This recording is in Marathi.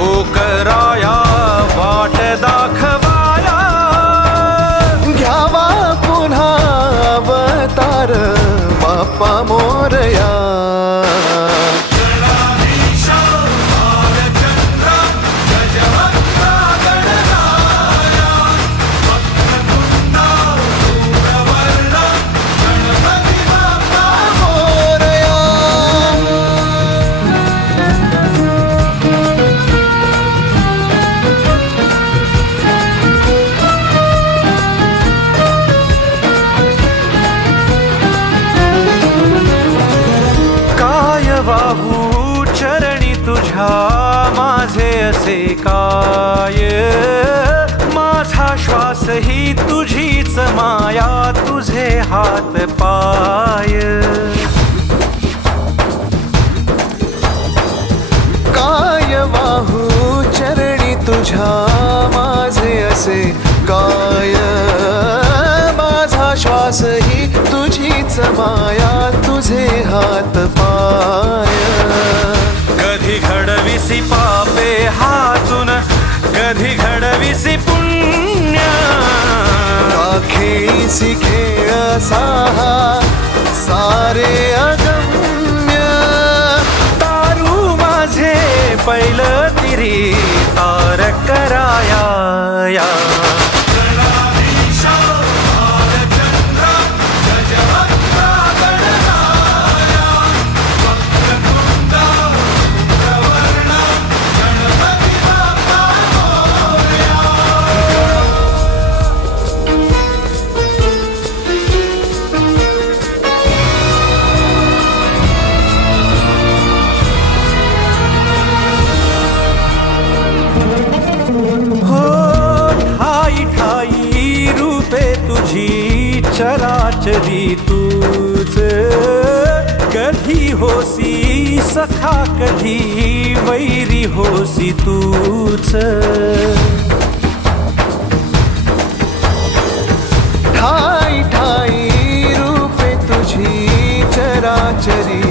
पोकराया वाट दाखवाया, घ्यावा पुन्हा अवतार बाप्पा मोरया. वाहू चरणी तुझ्या माझे असे काय, माझा श्वास ही तुझीच माया, तुझे हात पाय. काय वाहू चरणी तुझ्या माझे असे काय, माझा श्वास ही तुझीच माया, तुझे हात पाय. कधी घडविसी पापे हातून, कधी घडविसी पुण्य, खेळीसी खेळ साहा सारे अगम्य. तारू माझे पहिलं तिरी तार कराया या. चराचरी तूच, कधी होसी सखा कधी वैरी होसी तूच. ठाई ठाई रूपे तुझी चराचरी